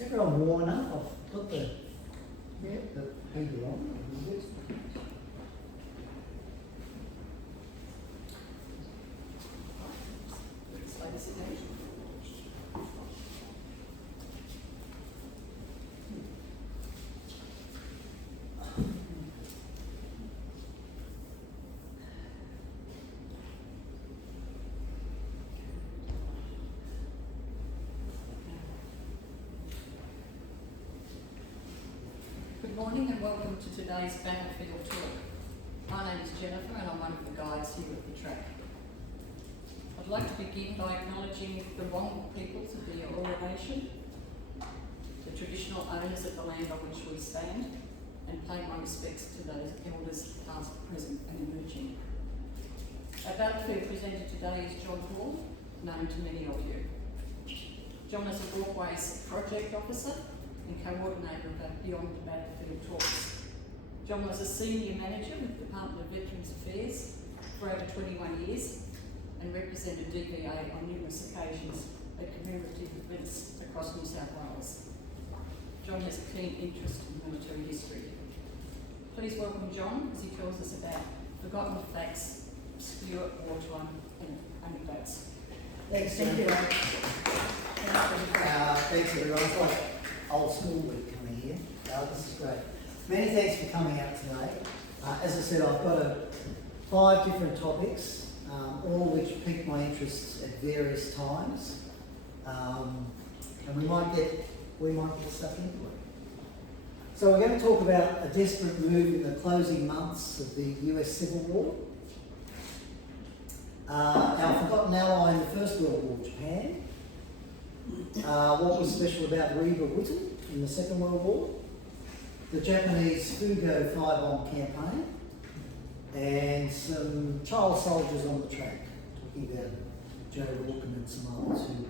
Is everyone warm enough? I've got the heater on. Good morning and welcome to today's battlefield talk. My name is Jennifer and I'm one of the guides here at the track. I'd like to begin by acknowledging the Wongal peoples of the Eora Nation, the traditional owners of the land on which we stand, and pay my respects to those elders past, present and emerging. Our battlefield presenter today is John Hall, known to many of you. John is a Walkway's project officer and coordinator of our Beyond the Battlefield talks. John was a senior manager with the Department of Veterans Affairs for over 21 years and represented DVA on numerous occasions at commemorative events across New South Wales. John has a keen interest in military history. Please welcome John as he tells us about forgotten facts, obscure wartime and anecdotes. Thanks, Jennifer. Thanks everyone. It's like old school week coming here. This is great. Many thanks for coming out today. As I said, I've got 5 different topics, all which piqued my interest at various times, and we might get stuck into it. So we're going to talk about a desperate move in the closing months of the US Civil War, our forgotten ally in the First World War, Japan, what was special about the Reba Witten in the Second World War, the Japanese FoK firebomb campaign, and some child soldiers on the track, talking about Joe Walken and some others who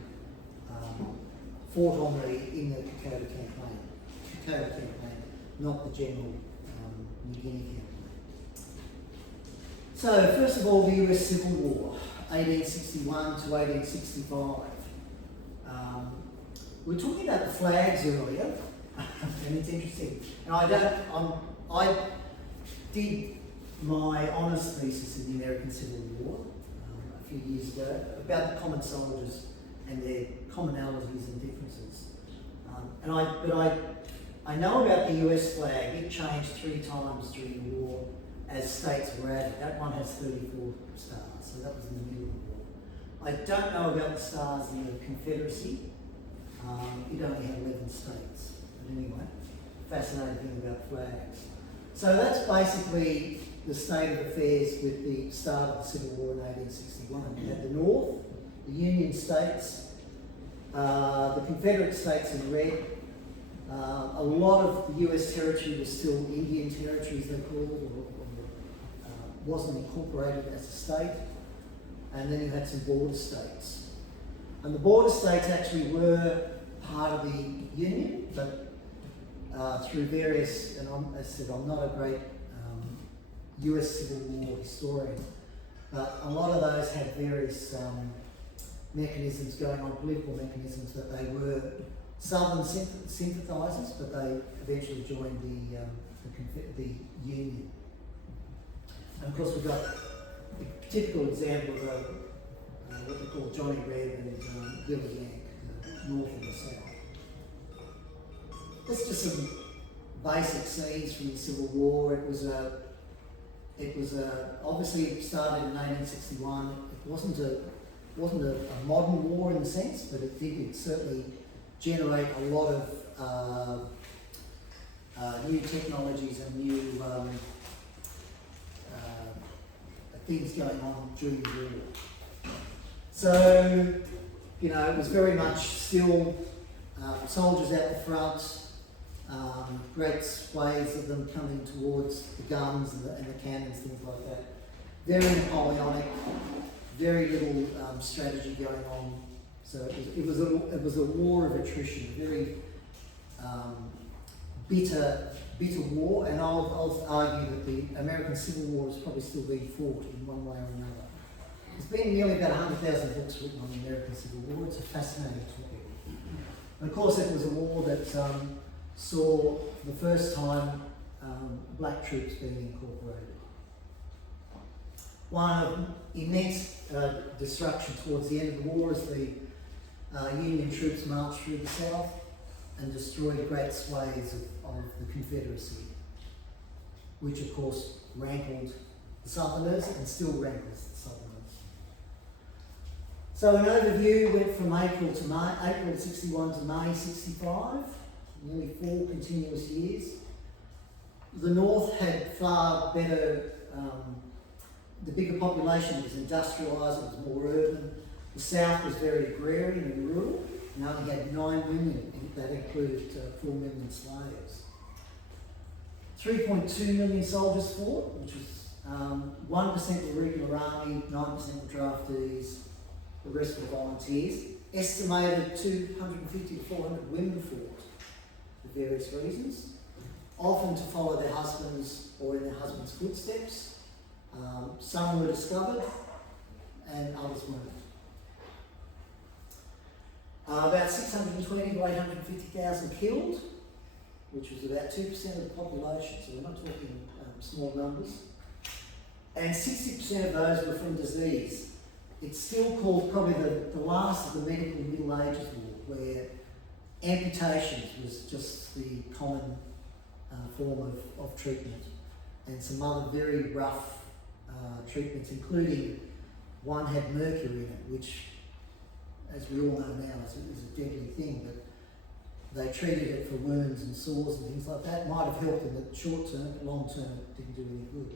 fought in the Kokoda campaign, not the general New Guinea campaign. So, first of all, the US Civil War, 1861 to 1865. We were talking about the flags earlier, and it's interesting. And I did my honours thesis in the American Civil War a few years ago about the common soldiers and their commonalities and differences. I know about the US flag. It changed 3 times during the war as states were added. That one has 34 stars, so that was in the middle of the war. I don't know about the stars in the Confederacy. It only had 11 states. But anyway, fascinating thing about flags. So that's basically the state of affairs with the start of the Civil War in 1861. You had the North, the Union states, the Confederate states in red. A lot of the US territory was still Indian territory, as they called it, or wasn't incorporated as a state. And then you had some border states. And the border states actually were part of the Union, but through various, and as I said, I'm not a great US Civil War historian, but a lot of those had various mechanisms going on, political mechanisms, that they were Southern sympathisers, but they eventually joined the Union. And of course we've got a typical example of what they call Johnny Reb and Billy Yank, north and the south. That's just some basic scenes from the Civil War. It was obviously it started in 1861. It wasn't a modern war in the sense, but it did certainly generate a lot of new technologies and new things going on during the war. So, it was very much still soldiers out the front, great sways of them coming towards the guns and the cannons, things like that. Very Napoleonic, very little strategy going on. So it was a war of attrition, a very bitter war, and I'll argue that the American Civil War is probably still being fought in one way or another. There's been nearly about 100,000 books written on the American Civil War. It's a fascinating topic. And of course, it was a war that saw for the first time black troops being incorporated. One of immense destruction towards the end of the war as the Union troops marched through the south and destroyed great swathes of the Confederacy, which of course rankled the Southerners and still rankles the Southerners. So an overview went from April 61 to May 65, nearly 4 continuous years. The North had far better, the bigger population was industrialised, it was more urban. The South was very agrarian and rural, and only had 9 women, and that included 4 million slaves. 3.2 million soldiers fought, which was 1% were regular army, 9% were draftees, the rest were volunteers. Estimated 250 to 400 women fought for various reasons, often to follow their husbands or in their husbands' footsteps. Some were discovered and others weren't. About 620 to 850,000 killed, which was about 2% of the population, so we're not talking small numbers. And 60% of those were from disease. It's still called probably the last of the medical Middle Ages war, where amputations was just the common form of treatment, and some other very rough treatments, including one had mercury in it, which, as we all know now, is a deadly thing, but they treated it for wounds and sores and things like that. Might have helped in the short term, but long term it didn't do any good.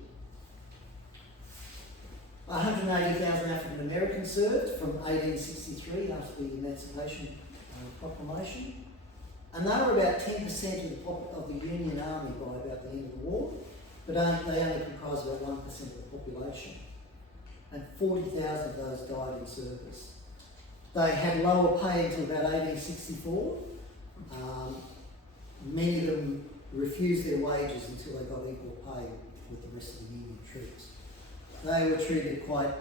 180,000 African Americans served from 1863 after the Emancipation Proclamation, and they were about 10% of the Union Army by about the end of the war, but they only comprised about 1% of the population, and 40,000 of those died in service. They had lower pay until about 1864. Many of them refused their wages until they got equal pay with the rest of the Union troops. They were treated quite,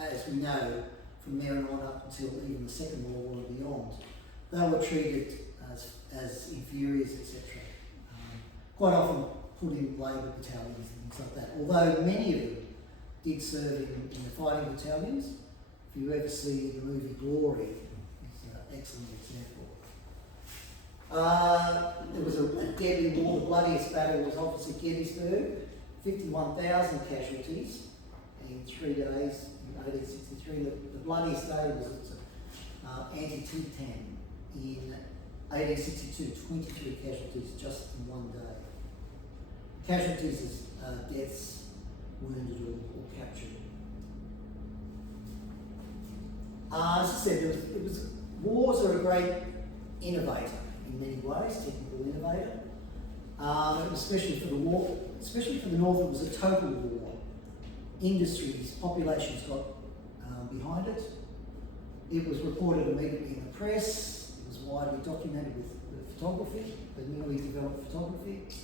as we know, from there on up until even the Second World War and beyond, they were treated as inferiors, etc. Quite often put in labour battalions and things like that, although many of them did serve in the fighting battalions. If you ever see the movie Glory, it's an excellent example. There was a deadly war. The bloodiest battle was opposite Gettysburg. 51,000 casualties in 3 days in 1863. The bloodiest day was at Antietam in 1862. 23 casualties just in one day. Casualties is deaths, wounded or captured. As I said, wars are a great innovator in many ways, technical innovator. Especially for the war, especially for the North, it was a total war. Industries, populations got behind it. It was reported immediately in the press. It was widely documented with photography, the newly developed photography. It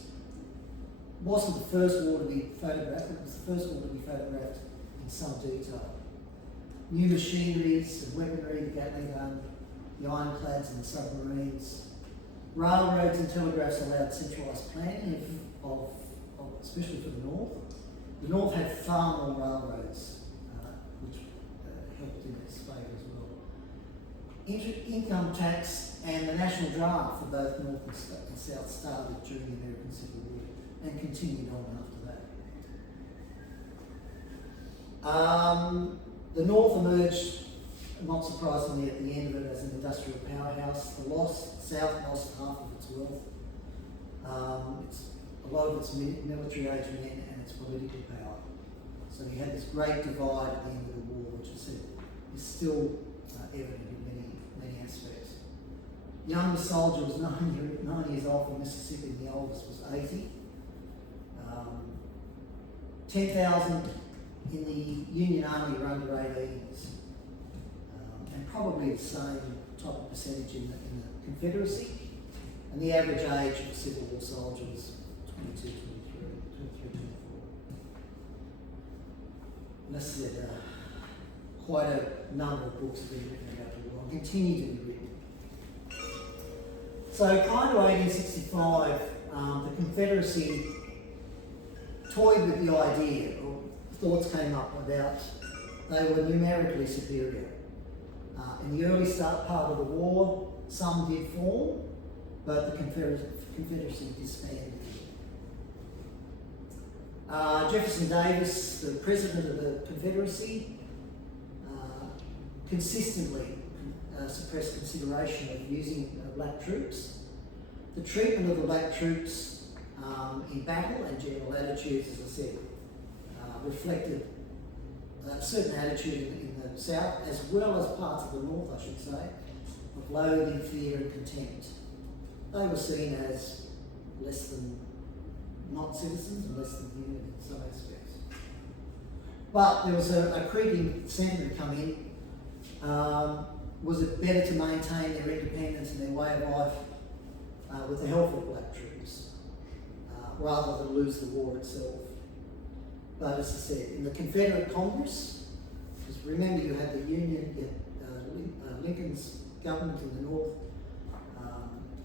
wasn't the first war to be photographed, it was the first war to be photographed in some detail. New machineries and weaponry, the Gatling gun, the ironclads and the submarines. Railroads and telegraphs allowed centralised planning of especially for the North. The North had far more railroads, which helped in its favour as well. Income tax and the national draft for both North and South started during the American Civil War and continued on after that. The North emerged, not surprisingly, at the end of it as an industrial powerhouse. The South lost half of its wealth, a lot of its military age men and its political power. So you had this great divide at the end of the war, which I said is still evident in many aspects. The youngest soldier was 9 years old from Mississippi, and the oldest was 80. 10,000 in the Union Army were under 18s. And probably the same type of percentage in the Confederacy, and the average age of a Civil War soldier was 22, 23, 24. And as I said, quite a number of books have been written about the war and continue to be written. So kind of 1865, the Confederacy toyed with the idea, or thoughts came up about they were numerically superior. In the early start part of the war, some did form, but the Confederacy disbanded. Jefferson Davis, the president of the Confederacy, consistently suppressed consideration of using black troops. The treatment of the black troops in battle and general attitudes, as I said, reflected a certain attitude in the South, as well as parts of the North, I should say, of loathing, fear and contempt. They were seen as less than not citizens and less than human in some aspects. But there was a creeping sentiment come in. Was it better to maintain their independence and their way of life with the help of black troops rather than lose the war itself? But as I said, in the Confederate Congress, because remember you had the Union, Lincoln's government in the North,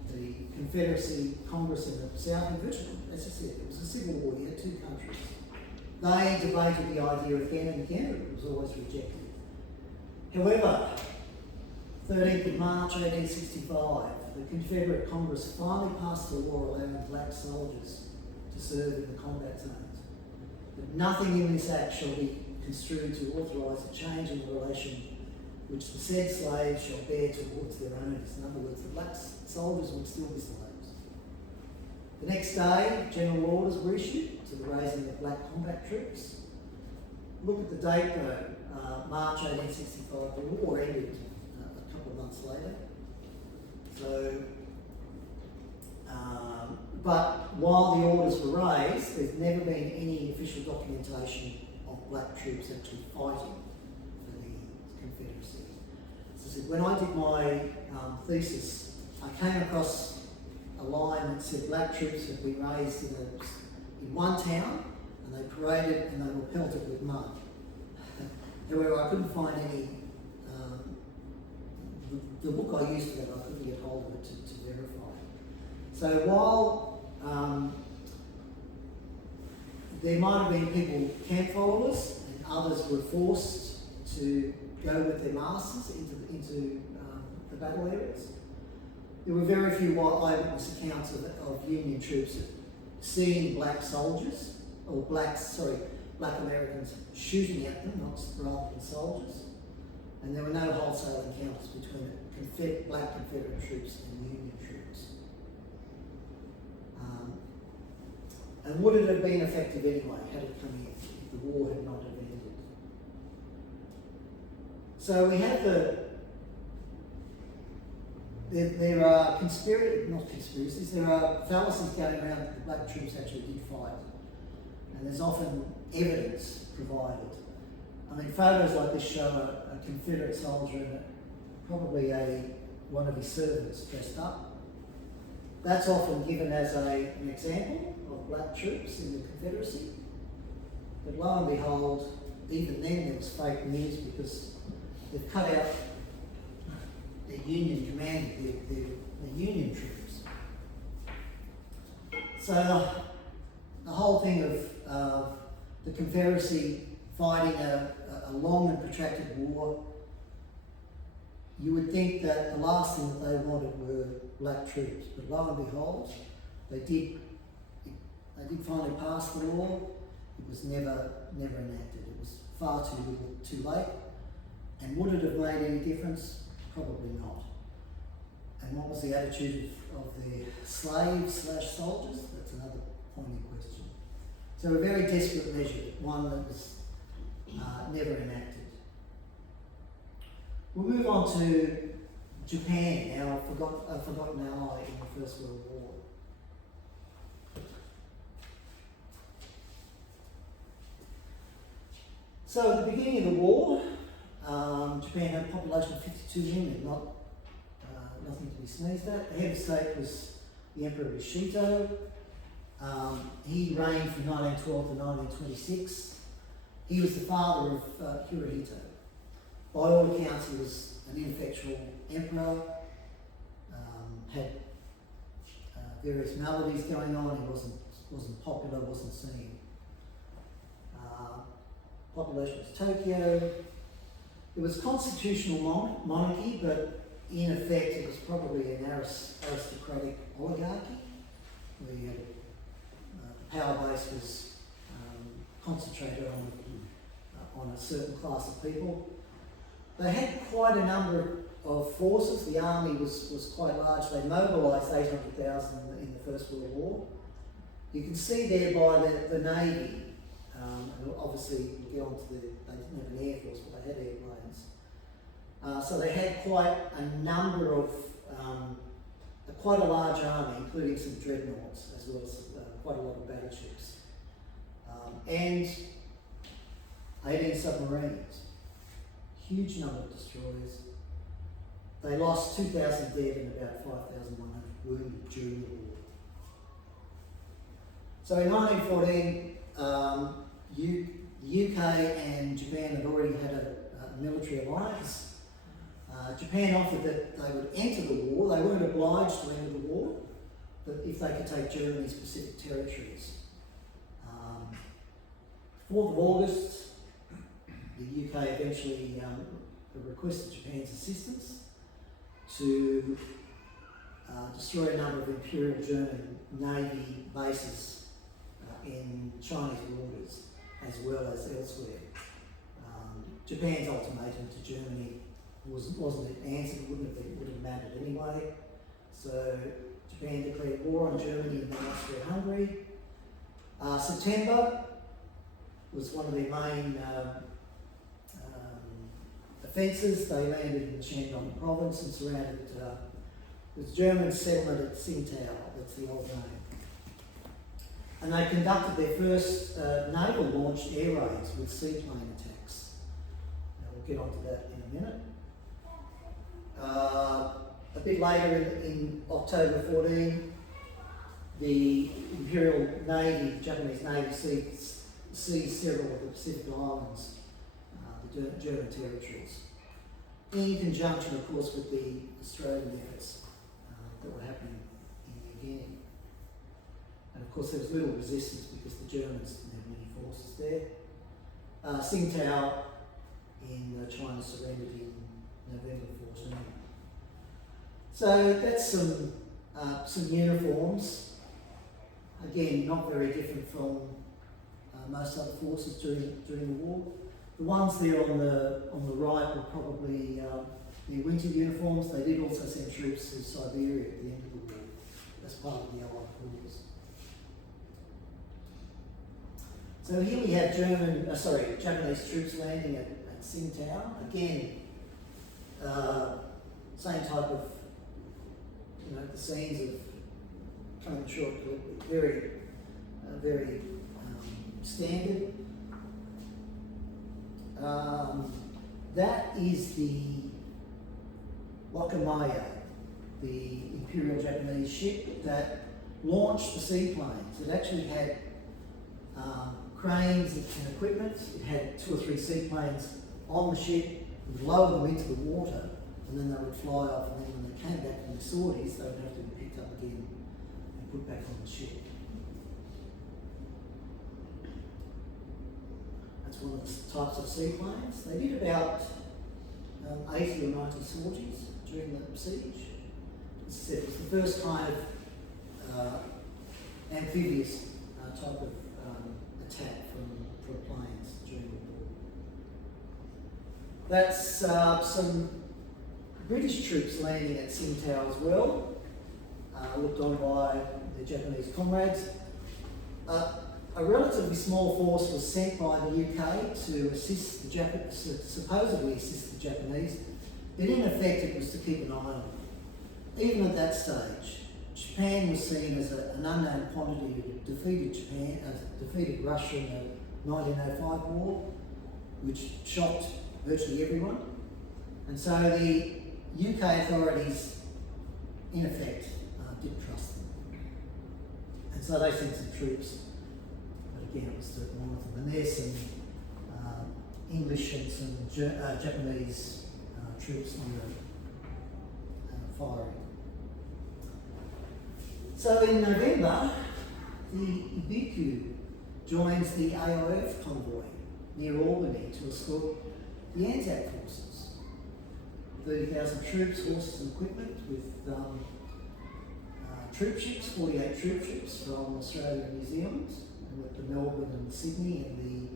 the Confederacy Congress in the South, and virtually, as I said, it was a civil war, you had two countries. They debated the idea again and again, but it was always rejected. However, 13th of March 1865, the Confederate Congress finally passed a law allowing black soldiers to serve in the combat zones. But nothing in this act shall be construed to authorise a change in the relation which the said slaves shall bear towards their owners. In other words, the black soldiers would still be slaves. The next day, general orders were issued to the raising of black combat troops. Look at the date though, March 1865, the war ended a couple of months later. So, but while the orders were raised, there's never been any official documentation of black troops actually fighting for the Confederacy. So when I did my thesis, I came across a line that said black troops had been raised in one town, and they paraded and they were pelted with mud. However, I couldn't find any, the book I used for that, I couldn't get hold of it to verify. So while there might have been people, camp followers, and others were forced to go with their masters into the battle areas, there were very few eyewitness accounts of Union troops seeing black soldiers, or black Americans shooting at them, rather than soldiers. And there were no wholesale encounters between black Confederate troops and Union troops. And would it have been effective anyway, had it come in, if the war had not have ended? So we have there are conspiracies, there are fallacies going around that the black troops actually did fight. And there's often evidence provided. I mean, photos like this show a Confederate soldier and probably one of his servants dressed up. That's often given as an example of black troops in the Confederacy. But lo and behold, even then there was fake news because they've cut out their Union command, their Union troops. So the whole thing of the Confederacy fighting a long and protracted war, you would think that the last thing that they wanted were black troops, but lo and behold, they did finally pass the law. It was never enacted. It was far too late. And would it have made any difference? Probably not. And what was the attitude of the slaves/soldiers? That's another pointed question. So a very desperate measure, one that was never enacted. We'll move on to Japan, our forgotten ally in the First World War. So at the beginning of the war, Japan had a population of 52 million, nothing to be sneezed at. The head of state was the Emperor Hirohito. He reigned from 1912 to 1926. He was the father of Hirohito. By all accounts, he was an ineffectual emperor, had various maladies going on. He wasn't popular, wasn't seen. Population was Tokyo. It was constitutional monarchy, but in effect it was probably an aristocratic oligarchy, where you had, the power base was concentrated on a certain class of people. They had quite a number of forces. The army was quite large. They mobilised 800,000 in the First World War. You can see there by the Navy, and obviously we'll get on to they didn't have an air force, but they had airplanes. So they had quite a number of, quite a large army, including some dreadnoughts, as well as quite a lot of battleships. And 18 submarines, huge number of destroyers. They lost 2,000 dead and about 5,100 wounded during the war. So in 1914, the UK and Japan had already had a military alliance. Japan offered that they would enter the war. They weren't obliged to enter the war, but if they could take Germany's Pacific territories. 4th of August, the UK eventually requested Japan's assistance to destroy a number of Imperial German Navy bases in Chinese waters, as well as elsewhere. Japan's ultimatum to Germany wasn't answered, would have mattered anyway. So Japan declared war on Germany and then Austria-Hungary. September was one of their main offences. They landed in Shandong province and surrounded the German settlement at Tsingtao, that's the old name. And they conducted their first naval launched air raids with seaplane attacks. Now we'll get onto that in a minute. A bit later in October 14, the Imperial Navy, Japanese Navy, seized several of the Pacific Islands, the German territories, in conjunction, of course, with the Australian efforts that were happening in New Guinea. And of course, there was little resistance because the Germans didn't have many forces there. Tsingtao in China surrendered in November 14. So that's some uniforms. Again, not very different from most other forces during the war. The ones there on the right were probably their winter uniforms. They did also send troops to Siberia at the end of the war as part of the Allied cause. So here we have Japanese troops landing at Tsingtao. Again, same type of, the scenes of coming short, very standard. That is the Wakamaya, the Imperial Japanese ship that launched the seaplanes. It actually had cranes and equipment. It had 2 or 3 seaplanes on the ship. It would lower them into the water, and then they would fly off, and then when they came back from the sorties, they would have to be picked up again and put back on the ship. That's one of the types of seaplanes. They did about 80 or 90 sorties during the siege. As I said, it was the first kind of amphibious type of attack from planes during the war. That's some British troops landing at Tsingtao as well, looked on by their Japanese comrades. A relatively small force was sent by the UK to assist supposedly assist the Japanese, but in effect it was to keep an eye on them. Even at that stage, Japan was seen as an unknown quantity who defeated Russia in the 1905 war, which shocked virtually everyone. And so the UK authorities, in effect, didn't trust them. And so they sent some troops, but again it was to monitor them. And there's some English and some Japanese troops on the firing. So in November, the Ibiku joins the AIF convoy near Albany to escort the Anzac forces. 30,000 troops, horses and equipment with troop ships, 48 troop ships from Australia and New Zealand, and with the Melbourne and Sydney and the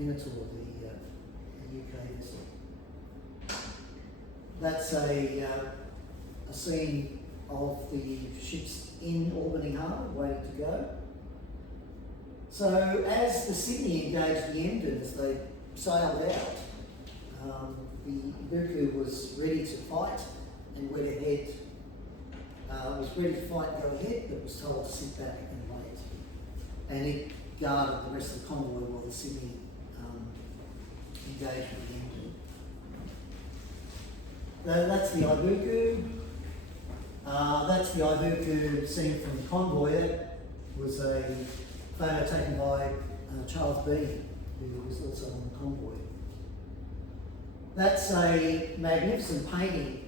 Minotaur, the UK vessel. That's a scene of the ships in Albany Harbour waiting to go. So as the Sydney engaged the Emden as they sailed out, the Ibiku was ready to fight and went ahead. Was ready to fight and go ahead, but was told to sit back and wait. And it guarded the rest of the convoy while the Sydney engaged with the Emden. That's the Ibiku. That's the Ibiku seen from the convoy. That was a photo taken by Charles B, who was also on the convoy. That's a magnificent painting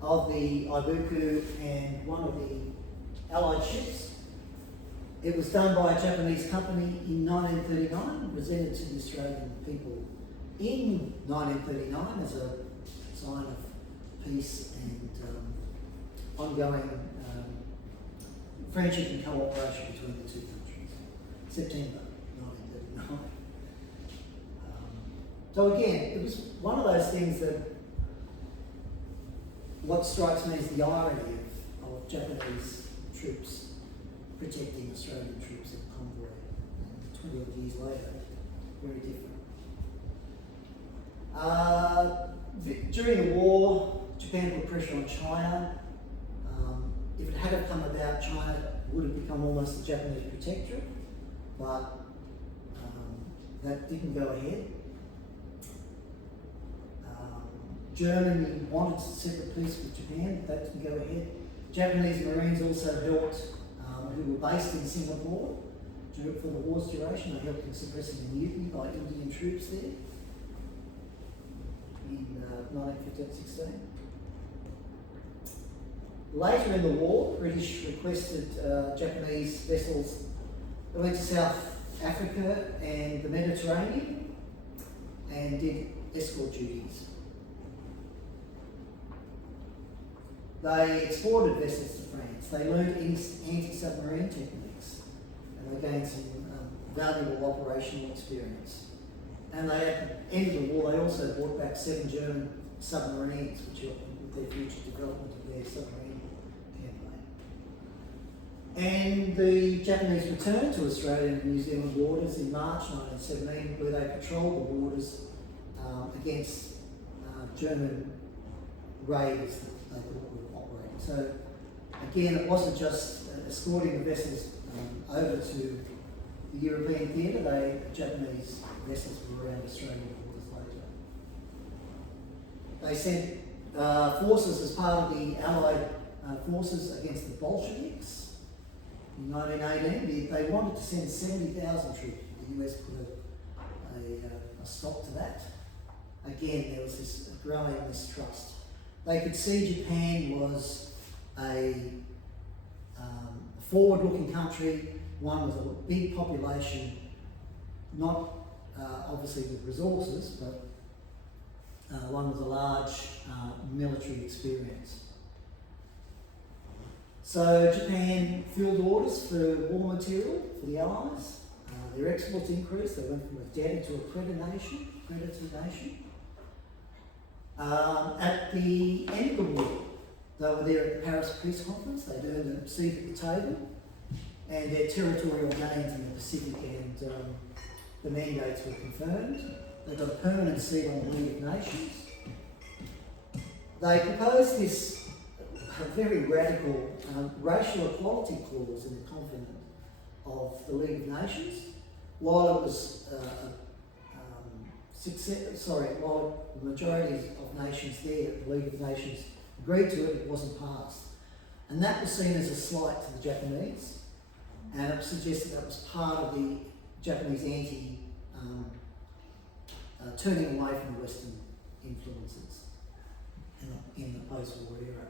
of the Ibiku and one of the Allied ships. It was done by a Japanese company in 1939, presented to the Australian people in 1939 as a sign of peace and ongoing friendship and cooperation between the two countries. September 1939. So again, it was one of those things that what strikes me is the irony of Japanese troops protecting Australian troops in a convoy. And 20 odd years later, very different. During the war, Japan put pressure on China. If it had come about, China would have become almost a Japanese protectorate, but that didn't go ahead. Germany wanted to separate peace with Japan, but that didn't go ahead. Japanese Marines also helped, who were based in Singapore for the war's duration. They helped in suppressing a mutiny by Indian troops there in 1915-16. Later in the war, British requested Japanese vessels that went to South Africa and the Mediterranean and did escort duties. They exported vessels to France. They learned anti-submarine techniques and they gained some valuable operational experience. And they, at the end of the war, they also brought back 7 German submarines, which helped with their future development of their submarine campaign. And the Japanese returned to Australian and New Zealand waters in March 1917, where they patrolled the waters against German raiders that they thought were operating. So again, it wasn't just escorting the vessels over to the European theatre. The Japanese vessels were around Australian waters later. They sent forces as part of the Allied forces against the Bolsheviks in 1918. They wanted to send 70,000 troops. The US put a stop to that. Again, there was this growing mistrust. They could see Japan was a forward-looking country, one with a big population, not obviously with resources, but one with a large military experience. So Japan filled orders for war material for the Allies. Their exports increased. They went from a debtor to a creditor nation. At the end of the war, they were there at the Paris Peace Conference. They'd earned a seat at the table, and their territorial gains in the Pacific and the mandates were confirmed. They got a permanent seat on the League of Nations. They proposed this very radical racial equality clause in the confident of the League of Nations. While it was while the majority of nations there at the League of Nations agreed to it, it wasn't passed. And that was seen as a slight to the Japanese, and it suggested that was part of the Japanese turning away from Western influences in the post-war era.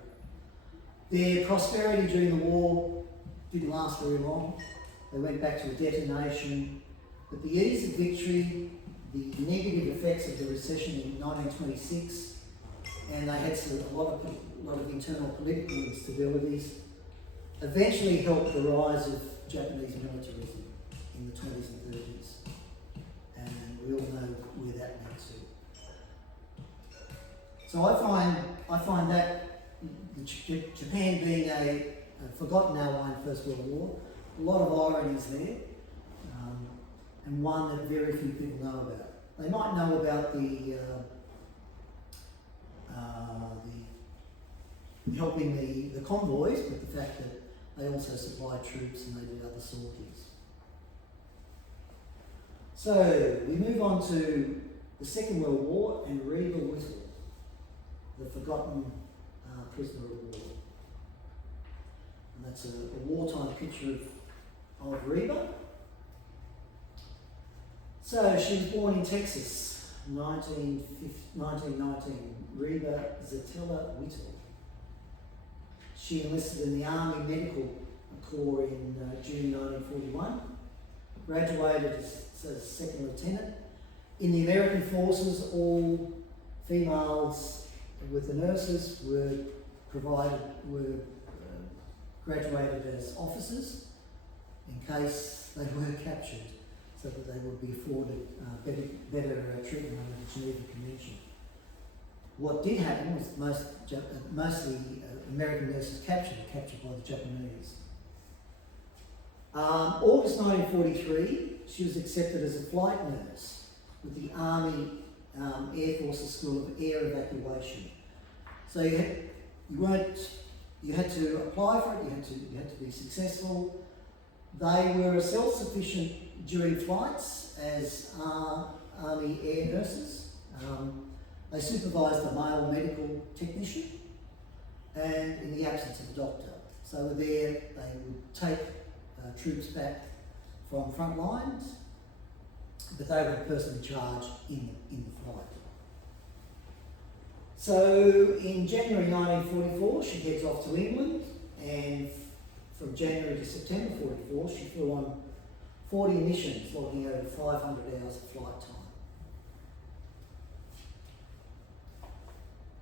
Their prosperity during the war didn't last very long. They went back to a debtor nation, but the ease of victory, the negative effects of the recession in 1926, and they had a lot of internal political instabilities, eventually helped the rise of Japanese militarism in the 20s and 30s. And we all know where that led to. So I find that Japan being a forgotten ally in the First World War, a lot of ironies there, and one that very few people know about. They might know about the helping the convoys, but the fact that they also supplied troops and they did other sorties. So we move on to the Second World War and Reba Whittle, the forgotten prisoner of war. And that's a wartime picture of Reba. So she was born in Texas, 1919, Reba Zetella Whittle. She enlisted in the Army Medical Corps in June 1941, graduated as a second lieutenant. In the American forces, all females with the nurses were graduated as officers in case they were captured, so that they would be afforded better treatment under the Geneva Convention. What did happen was mostly American nurses captured by the Japanese. August 1943, she was accepted as a flight nurse with the Army Air Force's School of Air Evacuation. So you had to apply for it. You had to be successful. They were self-sufficient during flights as Army air nurses. They supervised a male medical technician, and in the absence of a doctor. So there, they would take troops back from front lines, but they were the person in charge in the flight. So in January 1944, she heads off to England, and from January to September 1944, she flew on 40 missions, logging over 500 hours of flight time.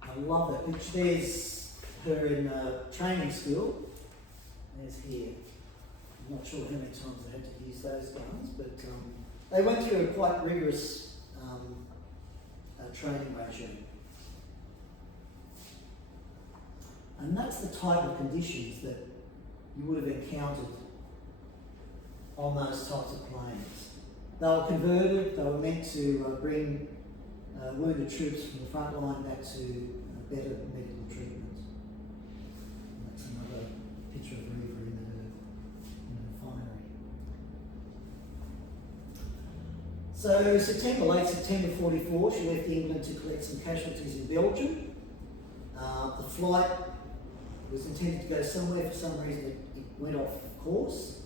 I love it. There's her in training school. There's here. I'm not sure how many times they had to use those guns, but they went through a quite rigorous training regime. And that's the type of conditions that you would have encountered on those types of planes. They were converted, they were meant to bring wounded troops from the front line back to better medical treatment. And that's another picture of Reba in the refinery. So late September 1944, she left England to collect some casualties in Belgium. The flight was intended to go somewhere. For some reason it went off course.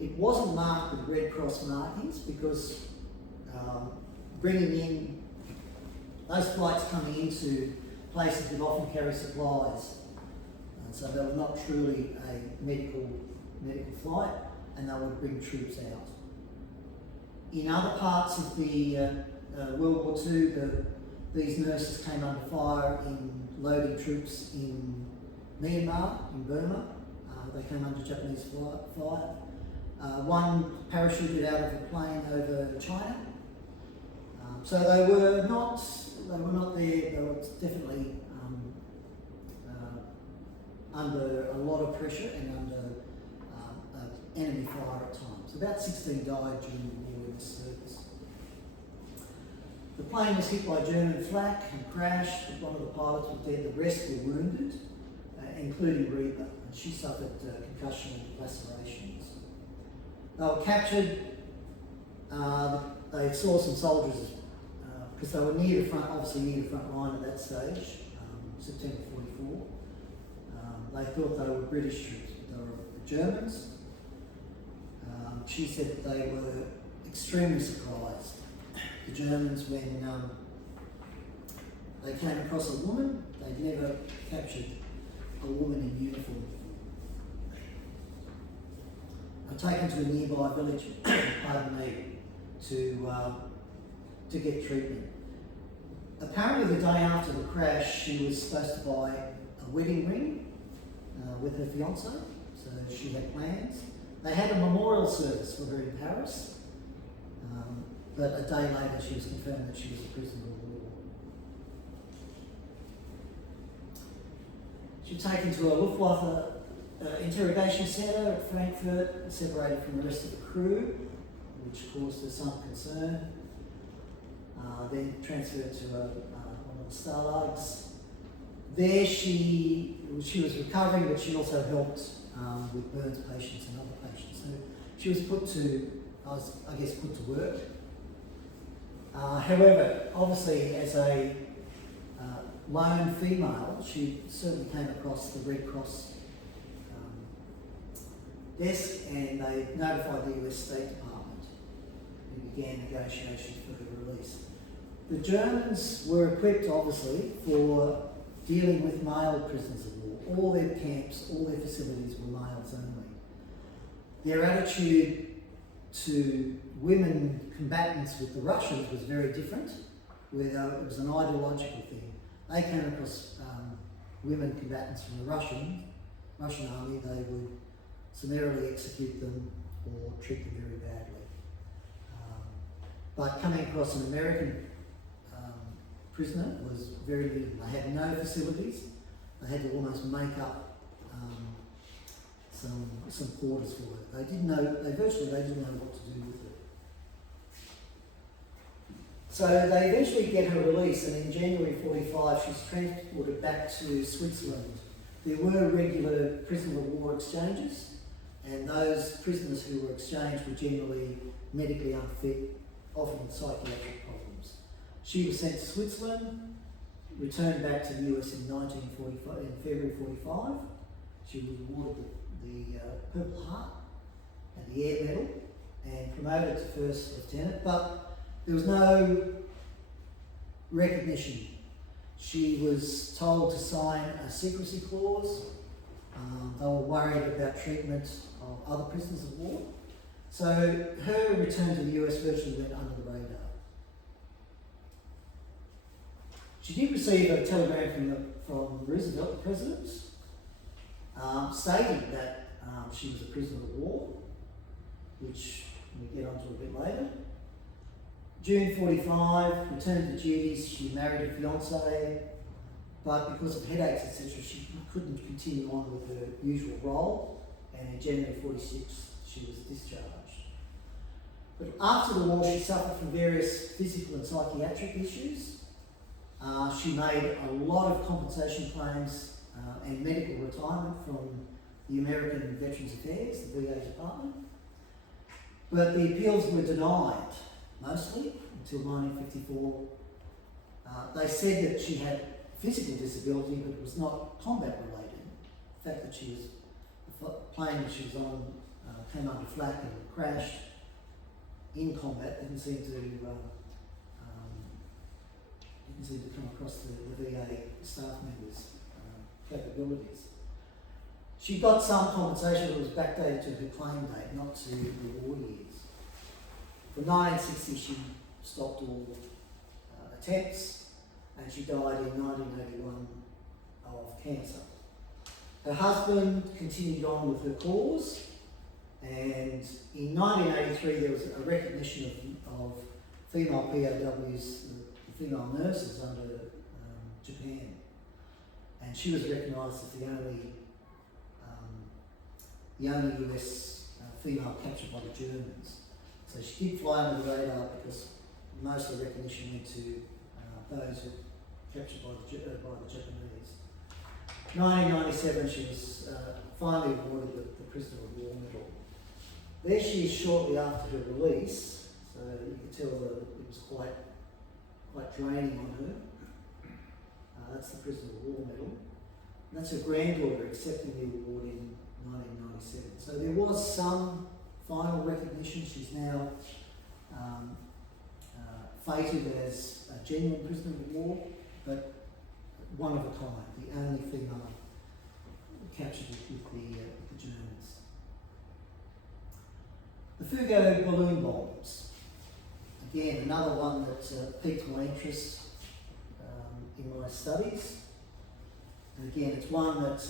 It wasn't marked with Red Cross markings because bringing in those flights coming into places that often carry supplies, and so they were not truly a medical flight, and they would bring troops out. In other parts of the World War II, these nurses came under fire in loading troops in Myanmar, in Burma. They came under Japanese fire. One parachuted out of a plane over China. So they were not there. They were definitely under a lot of pressure and under enemy fire at times. About 16 died during the war in the service. The plane was hit by German flak and crashed. One of the pilots was dead. The rest were wounded, including Reba, and she suffered concussion and lacerations. They were captured. They saw some soldiers because they were obviously near the front line at that stage, September 1944. They thought they were British troops, but they were Germans. She said that they were extremely surprised, the Germans, when they came across a woman. They'd never captured a taken to a nearby village, pardon me, to get treatment. Apparently the day after the crash, she was supposed to buy a wedding ring with her fiance, so she had plans. They had a memorial service for her in Paris, but a day later she was confirmed that she was a prisoner of war. She was taken to a Luftwaffe interrogation centre at Frankfurt, separated from the rest of the crew, which caused her some concern. Then transferred to one of the Stalags. There she was recovering, but she also helped with burns patients and other patients. So she was put to work. However, obviously as a lone female, she certainly came across the Red Cross desk, and they notified the US State Department and began negotiations for her release. The Germans were equipped, obviously, for dealing with male prisoners of war. All their camps, all their facilities were males only. Their attitude to women combatants with the Russians was very different, where it was an ideological thing. They came across women combatants from the Russian army, they would summarily execute them or treat them very badly. But coming across an American prisoner was very limited. They had no facilities. They had to almost make up some quarters for her. They didn't know what to do with her. So they eventually get her released, and in January 45 she's transported back to Switzerland. There were regular prisoner of war exchanges, and those prisoners who were exchanged were generally medically unfit, often with psychiatric problems. She was sent to Switzerland, returned back to the US in February 45. She was awarded the Purple Heart and the Air Medal and promoted to first lieutenant, but there was no recognition. She was told to sign a secrecy clause. They were worried about treatment of other prisoners of war. So her return to the US virtually went under the radar. She did receive a telegram from Roosevelt, the president, stating that she was a prisoner of war, which we'll get onto a bit later. June 45, returned to duties. She married her fiance, but because of headaches, etc., she couldn't continue on with her usual role, and in January 46, she was discharged. But after the war, she suffered from various physical and psychiatric issues. She made a lot of compensation claims and medical retirement from the American Veterans Affairs, the VA department. But the appeals were denied, mostly, until 1954. They said that she had physical disability, but it was not combat related. The fact that the plane that she was on came under flak and crashed in combat didn't seem to come across the VA staff members' capabilities. She got some compensation that was backdated to her claim date, not to the war years. From 1960, she stopped all attempts, and she died in 1981 of cancer. Her husband continued on with her cause, and in 1983 there was a recognition of female POWs, the female nurses under Japan, and she was recognised as the only US female captured by the Germans. So she did fly under the radar because most of the recognition went to those who were captured by the Japanese. 1997 she was finally awarded the Prisoner of War Medal. There she is shortly after her release, so you can tell that it was quite draining on her. That's the Prisoner of War Medal. And that's her granddaughter accepting the award in 1997. So there was some final recognition. She's now fated as a genuine prisoner of war, but one of a kind, the only female captured with the Germans. The FoK balloon bombs. Again, another one that piqued my interest in my studies. And again, it's one that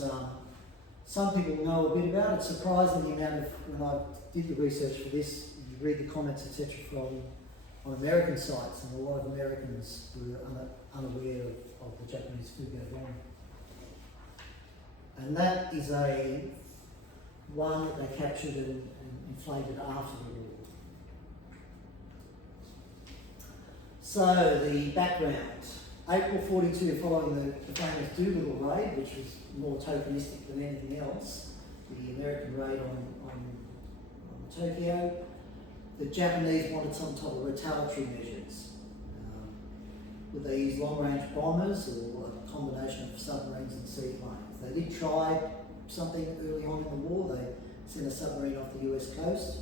some people know a bit about. It's surprising the amount of, when I did the research for this, you read the comments, etc., from on American sites, and a lot of Americans were unaware of the Japanese FoK bomb. And that is one that they captured and inflated after the war. So the background. April 42, following the famous Doolittle raid, which was more tokenistic than anything else, the American raid on Tokyo, the Japanese wanted some type of retaliatory measures. Would they use long-range bombers or a combination of submarines and seaplanes? They did try something early on in the war. They sent a submarine off the US coast,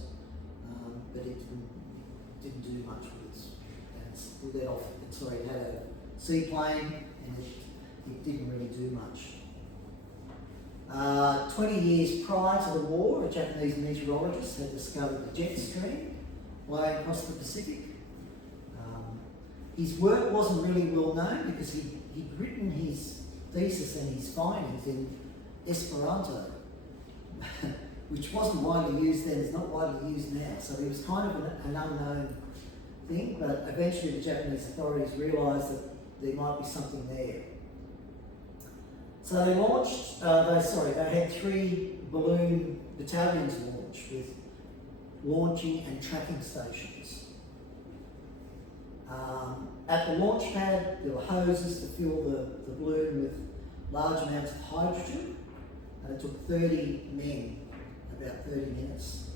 but it didn't do much with it. And it let off, it had a seaplane, and it didn't really do much. 20 years prior to the war, a Japanese meteorologist had discovered the jet stream blowing across the Pacific. His work wasn't really well known because he'd written his thesis and his findings in Esperanto, which wasn't widely used then, it's not widely used now. So he was kind of an unknown thing, but eventually the Japanese authorities realised that there might be something there. So they launched, they had 3 balloon battalions launch with launching and tracking stations. At the launch pad, there were hoses to fill the balloon with large amounts of hydrogen, and it took 30 men about 30 minutes,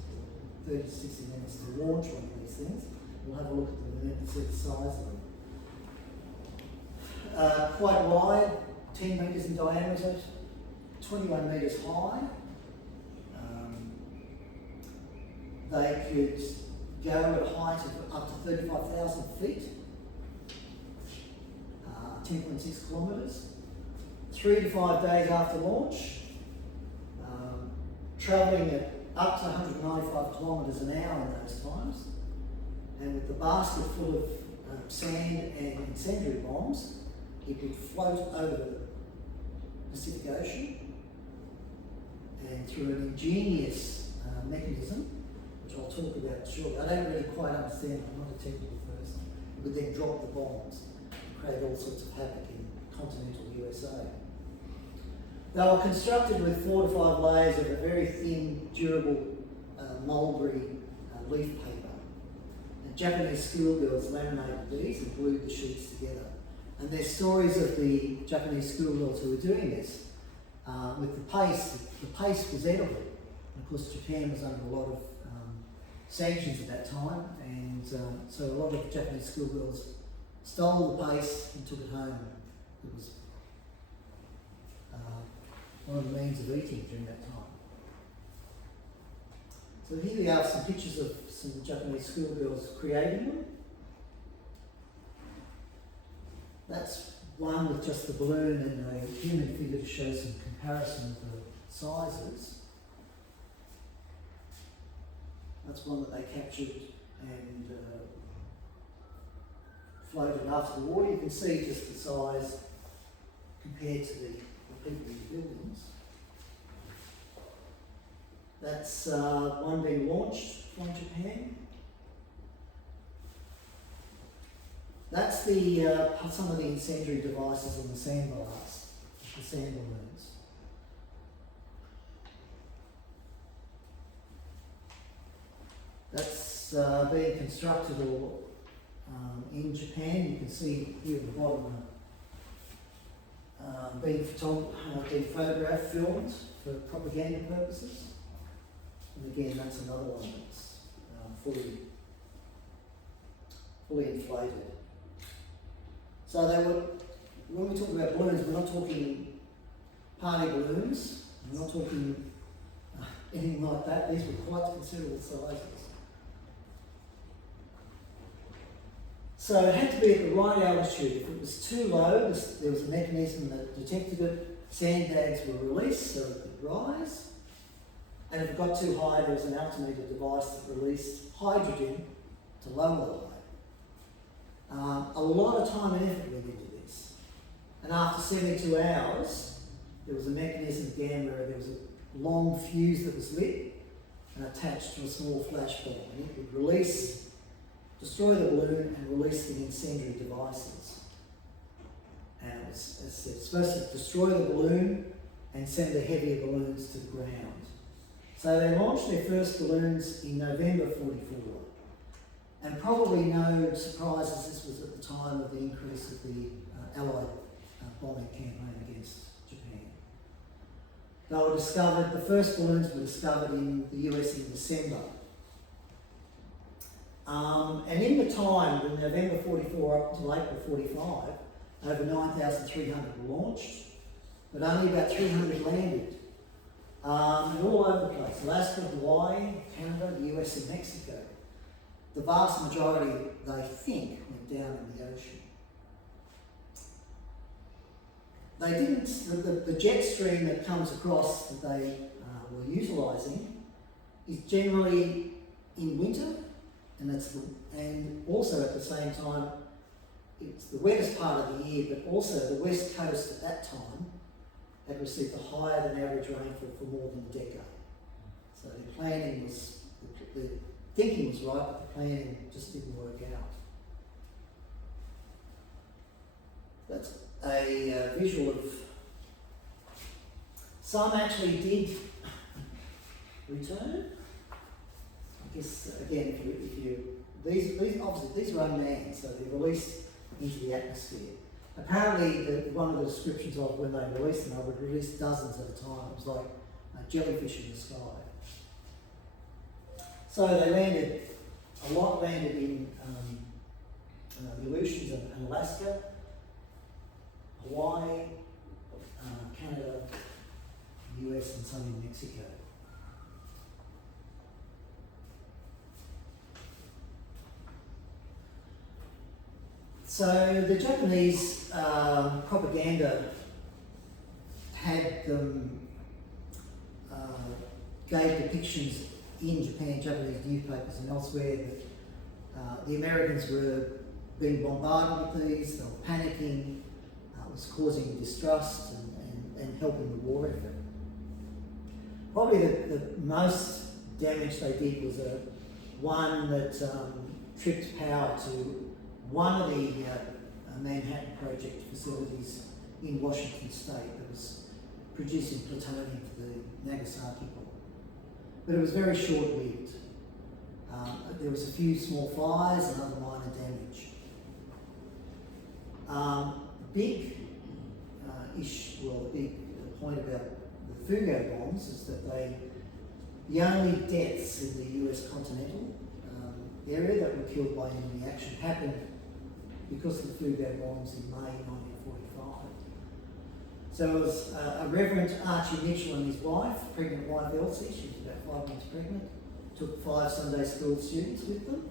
30 to 60 minutes to launch one of these things. We'll have a look at them in a minute and see the size of them. Quite wide, 10 metres in diameter, 21 metres high. They could go at a height of up to 35,000 feet, 10.6 kilometres. 3 to 5 days after launch, travelling at up to 195 kilometres an hour in those times, and with the basket full of sand and incendiary bombs, it would float over the Pacific Ocean, and through an ingenious mechanism, which I'll talk about shortly. I don't really quite understand, I'm not a technical person. It would then drop the bombs and create all sorts of havoc in continental USA. They were constructed with 4 to 5 layers of a very thin, durable mulberry leaf paper. And Japanese schoolgirls laminated these and glued the sheets together. And there's stories of the Japanese schoolgirls who were doing this with the paste. The paste was edible. And of course, Japan was under a lot of sanctions at that time, and so a lot of Japanese schoolgirls stole the paste and took it home. It was one of the means of eating during that time. So here we have some pictures of some Japanese schoolgirls creating them. That's one with just the balloon and a human figure to show some comparison of the sizes. That's one that they captured and floated after the war. You can see just the size compared to the people in the buildings. That's one being launched from Japan. That's the some of the incendiary devices on the sandbars, the sand balloons. That's being constructed or in Japan. You can see here at the bottom being photographed, filmed for propaganda purposes. And again, that's another one that's fully inflated. So they were, when we talk about balloons, we're not talking party balloons, we're not talking anything like that. These were quite considerable sizes. So it had to be at the right altitude. If it was too low, there was a mechanism that detected it. Sandbags were released so it could rise. And if it got too high, there was an altimeter device that released hydrogen to lower the light. A lot of time and effort went into this. And after 72 hours, there was a mechanism again where there was a long fuse that was lit and attached to a small flash bulb. And it would release, destroy the balloon and release the incendiary devices. And it was, as I said, supposed to destroy the balloon and send the heavier balloons to the ground. So they launched their first balloons in November 44. And probably no surprises, this was at the time of the increase of the Allied bombing campaign against Japan. They were discovered, the first balloons were discovered in the US in December. And in the time, from November 44 up until April 45, over 9,300 were launched, but only about 300 landed. And all over the place, Alaska, Hawaii, Canada, the US and Mexico. The vast majority, they think, went down in the ocean. They didn't, the jet stream that comes across that they were utilising is generally in winter, and also at the same time, it's the wettest part of the year, but also the west coast at that time had received a higher than average rainfall for more than a decade. So the planning was, the thinking was right, but the planning just didn't work out. That's a visual of, some actually did return. I guess, again, if you these obviously these were unmanned, so they're released into the atmosphere. Apparently, one of the descriptions of when they released them, they would release dozens at a time. It was like a jellyfish in the sky. So they landed, a lot landed in the Aleutians and Alaska, Hawaii, Canada, the US and some in Mexico. So the Japanese propaganda had them, gave depictions in Japan, Japanese newspapers and elsewhere that the Americans were being bombarded with these, they were panicking, it was causing distrust and helping the war effort. Probably the most damage they did was one that tripped power to one of the Manhattan Project facilities in Washington State that was producing plutonium for the Nagasaki bomb. But it was very short-lived. There was a few small fires and other minor damage. The big point about the FoK bombs is that the only deaths in the US continental area that were killed by enemy action happened because of the FoK bombs in May 1945. So it was a Reverend Archie Mitchell and his wife, pregnant wife Elsie, she was about 5 months pregnant, took 5 Sunday school students with them,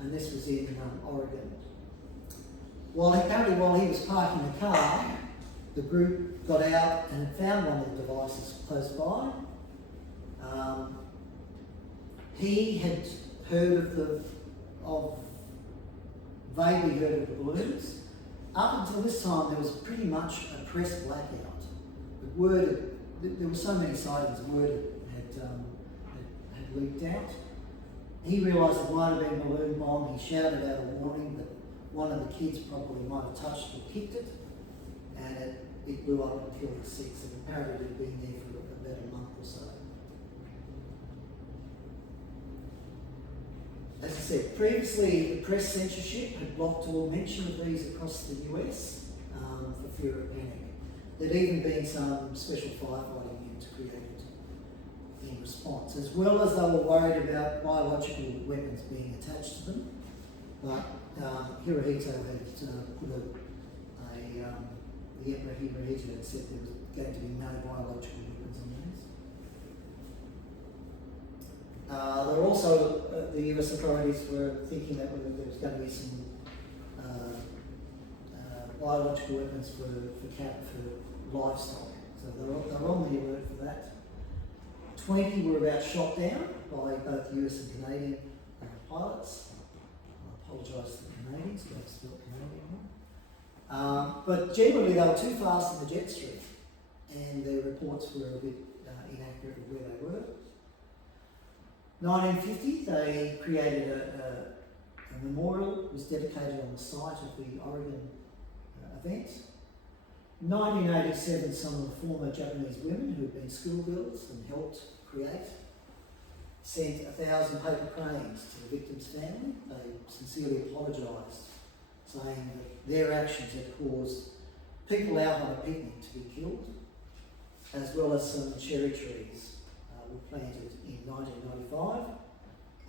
and this was in Oregon. While he was parking the car, the group got out and found one of the devices close by. He had vaguely heard of the balloons. Up until this time, there was pretty much a press blackout. There were so many sightings, word had leaked out. He realised it might have been a balloon bomb. He shouted out a warning that one of the kids probably might have touched or kicked it, and it blew up and killed the 6, and apparently it had been there for about a month or so. As I said, previously the press censorship had blocked all mention of these across the US for fear of panic. There'd even been some special firefighting units created in response, as well as they were worried about biological weapons being attached to them. But Hirohito had put the Emperor Hirohito had said there was going to be no biological weapons on these. There were also, the US authorities were thinking that there was going to be some biological weapons for livestock. So they were on the alert for that. 20 were about shot down by both US and Canadian pilots. I apologise to the Canadians, but I've spelled Canadian wrong. But generally they were too fast in the jet stream, and their reports were a bit inaccurate of where they were. 1950, they created a memorial that was dedicated on the site of the Oregon event. 1987, some of the former Japanese women who had been schoolgirls and helped create sent 1,000 paper cranes to the victim's family. They sincerely apologised, saying that their actions had caused people out on a picnic to be killed, as well as some cherry trees were planted in 1995,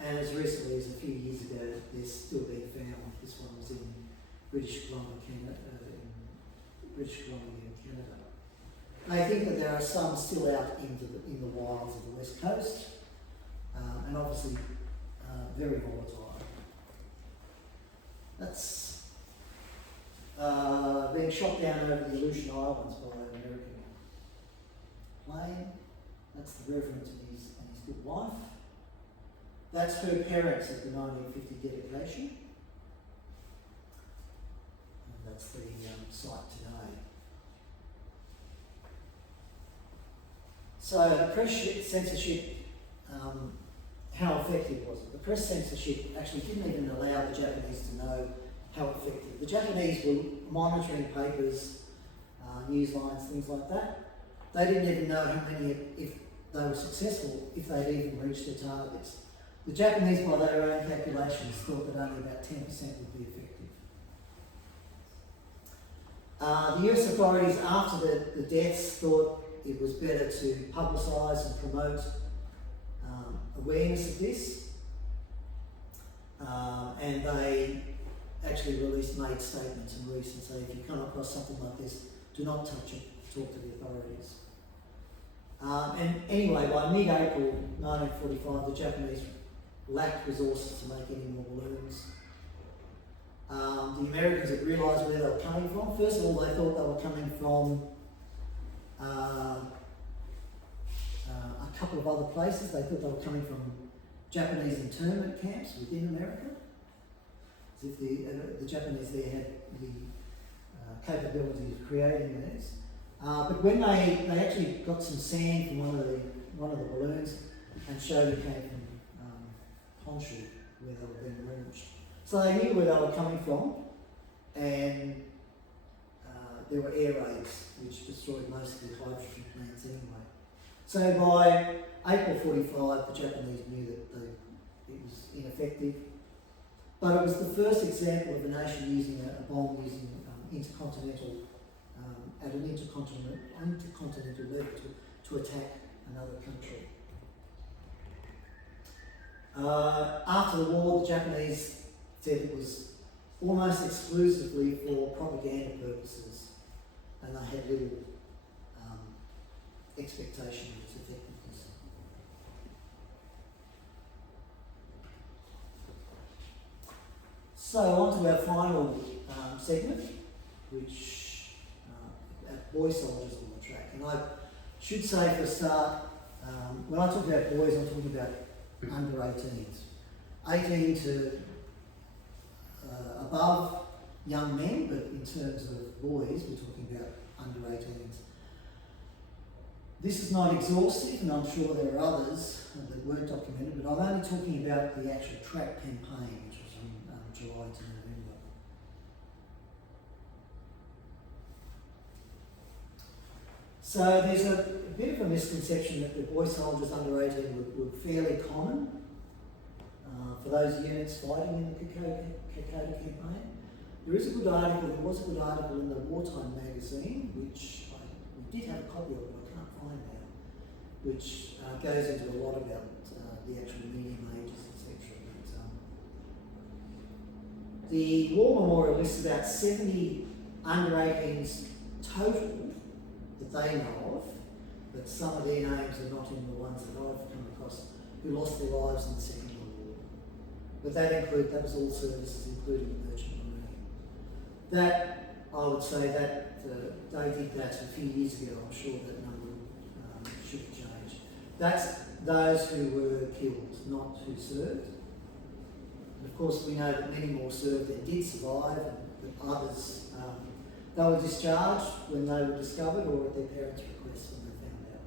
and as recently as a few years ago, they're still being found. This one was in British Columbia, Canada. I think that there are some still out in the wilds of the west coast, and obviously very volatile. That's being shot down over the Aleutian Islands by an American plane. That's the Reverend and his good wife. That's her parents at the 1950 dedication. And that's the site today. So the press censorship, how effective was it? The press censorship actually didn't even allow the Japanese to know how effective. The Japanese were monitoring papers, news lines, things like that. They didn't even know how many, if they were successful, if they'd even reached their targets. The Japanese, by their own calculations, thought that only about 10% would be effective. The US authorities, after the deaths, thought it was better to publicise and promote awareness of this, and they actually made statements and released and say, if you come across something like this, do not touch it, talk to the authorities. And anyway, by mid-April 1945, the Japanese lacked resources to make any more balloons. The Americans had realised where they were coming from. First of all, they thought they were coming from a couple of other places. They thought they were coming from Japanese internment camps within America, as if the Japanese there had the capability of creating these. But when they actually got some sand from one of the balloons and showed it came from Honshu, where they were being launched. So they knew where they were coming from, and there were air raids which destroyed most of the hydrogen plants anyway. So by April 45, the Japanese knew that it was ineffective, but it was the first example of a nation using a bomb using intercontinental at an intercontinental level to attack another country. After the war, the Japanese said it was almost exclusively for propaganda purposes, and they had little expectation of its effectiveness. So on to our final segment, which boy soldiers on the track. And I should say for a start, when I talk about boys, I'm talking about under 18s. 18 to above young men, but in terms of boys, we're talking about under 18s. This is not exhaustive, and I'm sure there are others that weren't documented, but I'm only talking about the actual track campaign, which was from July to November. So there's a bit of a misconception that the boy soldiers under 18 were fairly common for those units fighting in the Kokoda campaign. There was a good article in the Wartime magazine, which we did have a copy of, but I can't find now, which goes into a lot about the actual medium ages, etc. The War Memorial lists about 70 under 18s total that they know of, but some of their names are not in the ones that I've come across, who lost their lives in the Second World War. But that was all services, including the Merchant Marine. That, I would say that they did that a few years ago. I'm sure that number should have changed. That's those who were killed, not who served. And of course, we know that many more served that did survive, and that others, they were discharged when they were discovered or at their parents' request when they found out.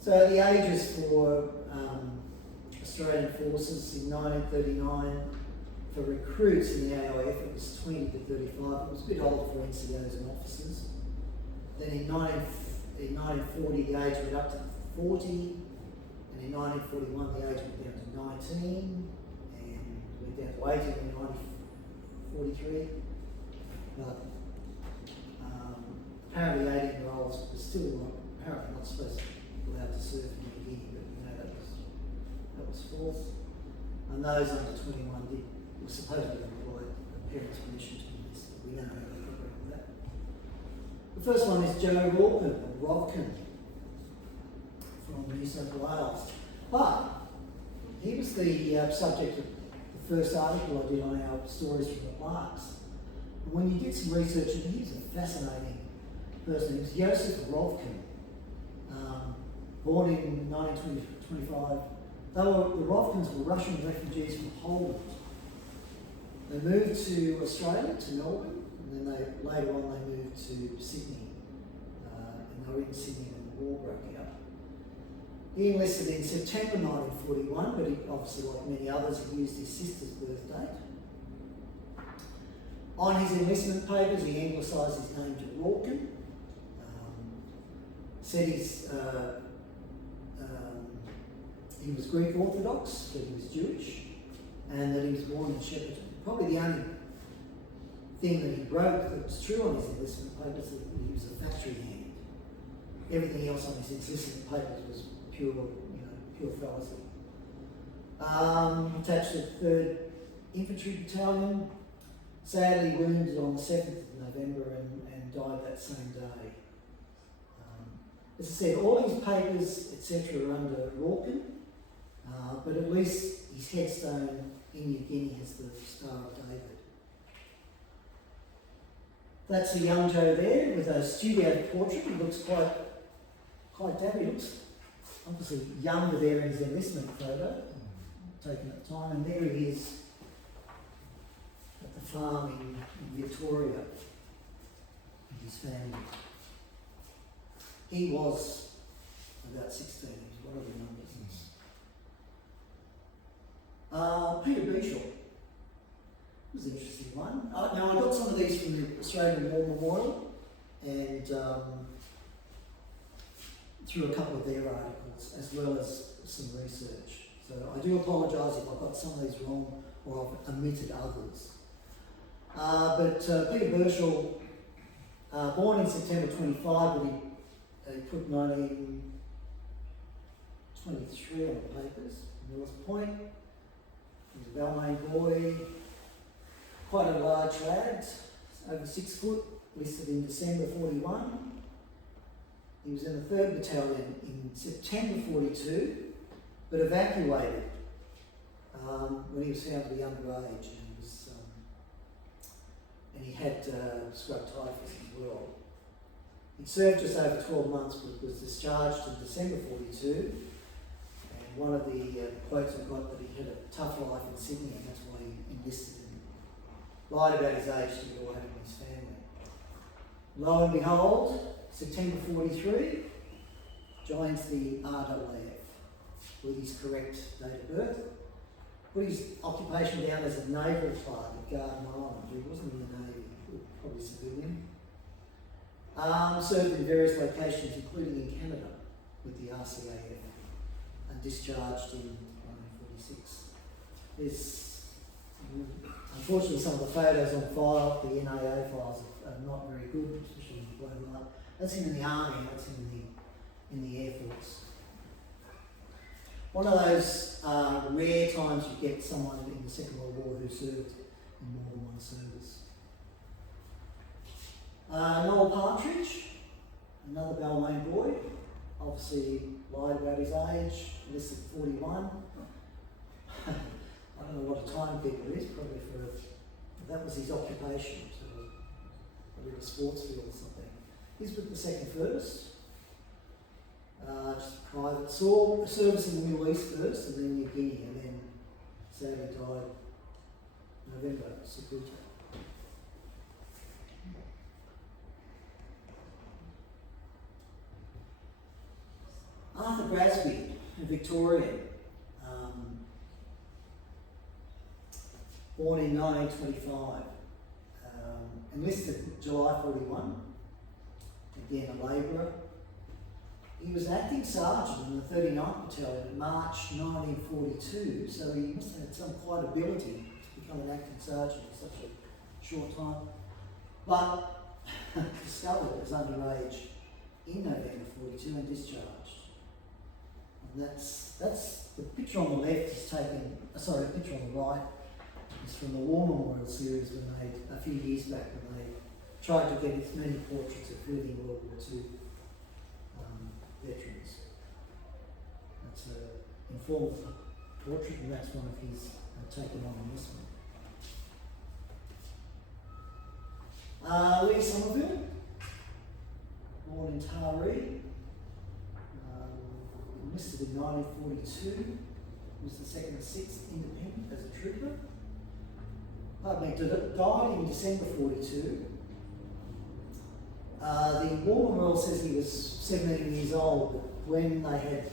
So the ages for Australian forces in 1939, for recruits in the AIF, it was 20 to 35. It was a bit old for NCOs and officers. Then in 1940, the age went up to 40, and in 1941, the age went down to 19, and went down to 18 in 1943. But apparently 18-year-olds were still apparently not supposed to be allowed to serve in New Guinea, but we know that was false. And those under 21 were supposedly employed at parents' permission to enlist, but we don't know how they got around that. The first one is Joe Rovkin from New South Wales. But he was the subject of the first article I did on our stories from the Larks. And when you did some research, and he's a fascinating person. He was Joseph Rovkin, born in 1925. The Rovkins were Russian refugees from Poland. They moved to Australia, to Melbourne, and then later on they moved to Sydney, and they were in Sydney when the war broke out. He enlisted in September 1941, but he, obviously like many others, he used his sister's birth date. On his enlistment papers, he anglicised his name to Rawkin. Said he was Greek Orthodox, that he was Jewish, and that he was born in Shepparton. Probably the only thing that he wrote that was true on his enlistment papers that he was a factory hand. Everything else on his enlistment papers was pure fallacy. Attached to the 3rd Infantry Battalion, sadly wounded on the 7th of November and died that same day. As I said, all his papers, etc., are under Rawkin, but at least his headstone in New Guinea has the Star of David. That's a young Joe there with a studio portrait. He looks quite dapper. He looks obviously younger there in his enlistment photo, taken at the time, and there he is at the farm in Victoria with his family. He was about 16, what are the numbers? Peter Beashall was an interesting one. Now I got some of these from the Australian War Memorial and through a couple of their articles as well as some research. So I do apologise if I've got some of these wrong or I've omitted others. But Peter Beashall, born in September 25, but he put 1923 on the papers. Miller's Point. He was a Balmain boy, quite a large lad, over 6 foot, listed in December 41. He was in the 3rd Battalion in September 42, but evacuated when he was found to be underage and he had scrub typhus as well. He served just over 12 months, but was discharged in December 42. And one of the quotes I got that he had a tough life in Sydney, and that's why he enlisted and lied about his age to get away from his family. Lo and behold, September 43, joins the RAAF with his correct date of birth. Put his occupation down as a naval clerk at Garden Island. He wasn't in the Navy, probably civilian. Served in various locations, including in Canada with the RCAF, and discharged in 1946. There's, unfortunately, some of the photos on file, the NAO files, are not very good, especially in the blown up. That's him in the Army, that's him in the Air Force. One of those rare times you get someone in the Second World War who served in more than one service. Noel Partridge, another Balmain boy, obviously lied about his age, listed 41. I don't know what a timekeeper is, probably that was his occupation, so probably a sports field or something. He's with the 2nd First, just private service in the Middle East first, and then New Guinea, and then sadly died November, seperate. Arthur Brasby, a Victorian, born in 1925, enlisted July 41, again a labourer. He was acting sergeant in the 39th Battalion in March 1942, so he must have had some quite ability to become an acting sergeant in such a short time. But discovered as underage in November 42 and discharged. And that's the picture on the left is taken, sorry, the picture on the right is from the War Memorial series when they, a few years back, when they tried to get as many portraits of really World War II veterans. That's an informal portrait, and that's one of his taken on enlistment. Lee Somerville, born in Taree, enlisted in 1942, was the 2nd and 6th Independent as a trooper. Died in December 42. The War Memorial says he was 17 years old, but when they had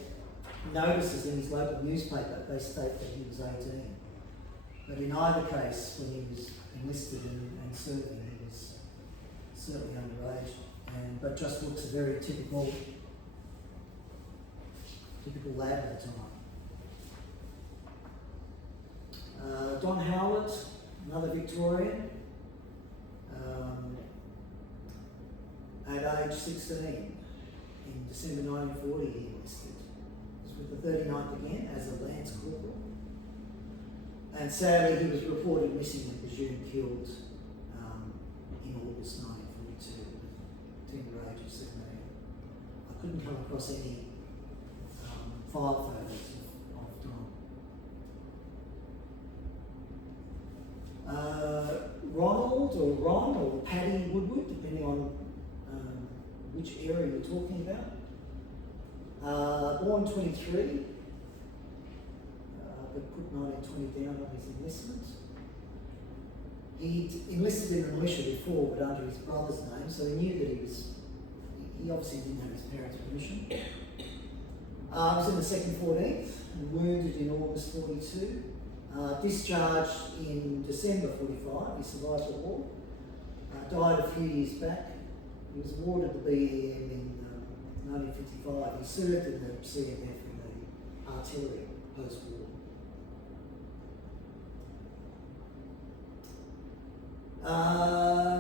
notices in his local newspaper, they state that he was 18. But in either case, when he was enlisted and serving, he was certainly underage, but just looks a very typical lad at the time. Don Howlett, another Victorian, at age 16, in December 1940 he enlisted. He was with the 39th again as a Lance Corporal. And sadly he was reported missing and presumed killed in August 1942 at the tender age of 17. I couldn't come across any file photos of Don. Ronald or Ron or Paddy Woodward, depending on which area you're talking about. Born 23, but put 1920 down on his enlistment. He'd enlisted in the militia before, but under his brother's name, so he knew that he obviously didn't have his parents' permission. Was in the 2nd 14th and wounded in August 42. Discharged in December 45, he survived the war. Died a few years back. He was awarded the BEM in 1955. He served in the CMF in the artillery post-war.